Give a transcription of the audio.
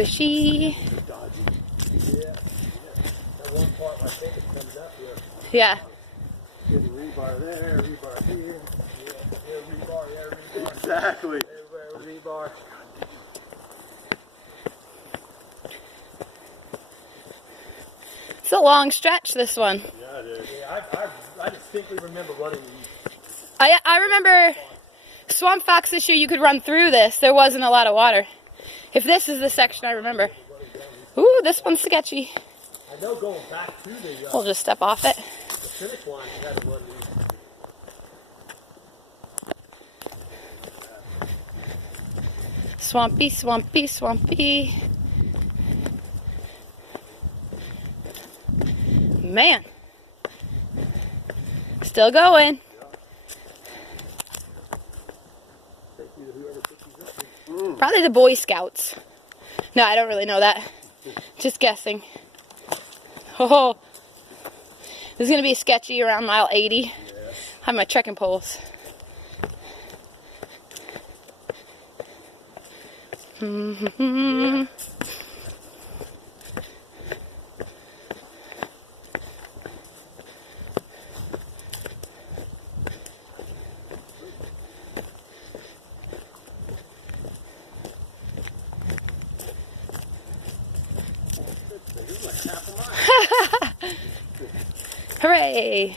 squishy. Yeah. That one part, I think it's coming up here. Yeah. Getting rebar there, rebar here. Yeah, there, rebar, there, rebar. Exactly. Everywhere, rebar. It's a long stretch, this one. Yeah, it is. Yeah, I distinctly remember running these. I remember Swamp Fox this year, you could run through this. There wasn't a lot of water. If this is the section I remember. Ooh, this one's sketchy. I know going back to the We'll just step off it. finish line, you had to run these. Swampy, swampy, swampy. Man. Still going. Probably the Boy Scouts. No, I don't really know that. Just guessing. Oh, this is going to be sketchy around mile 80. I have my trekking poles. Mm-hmm. Hooray!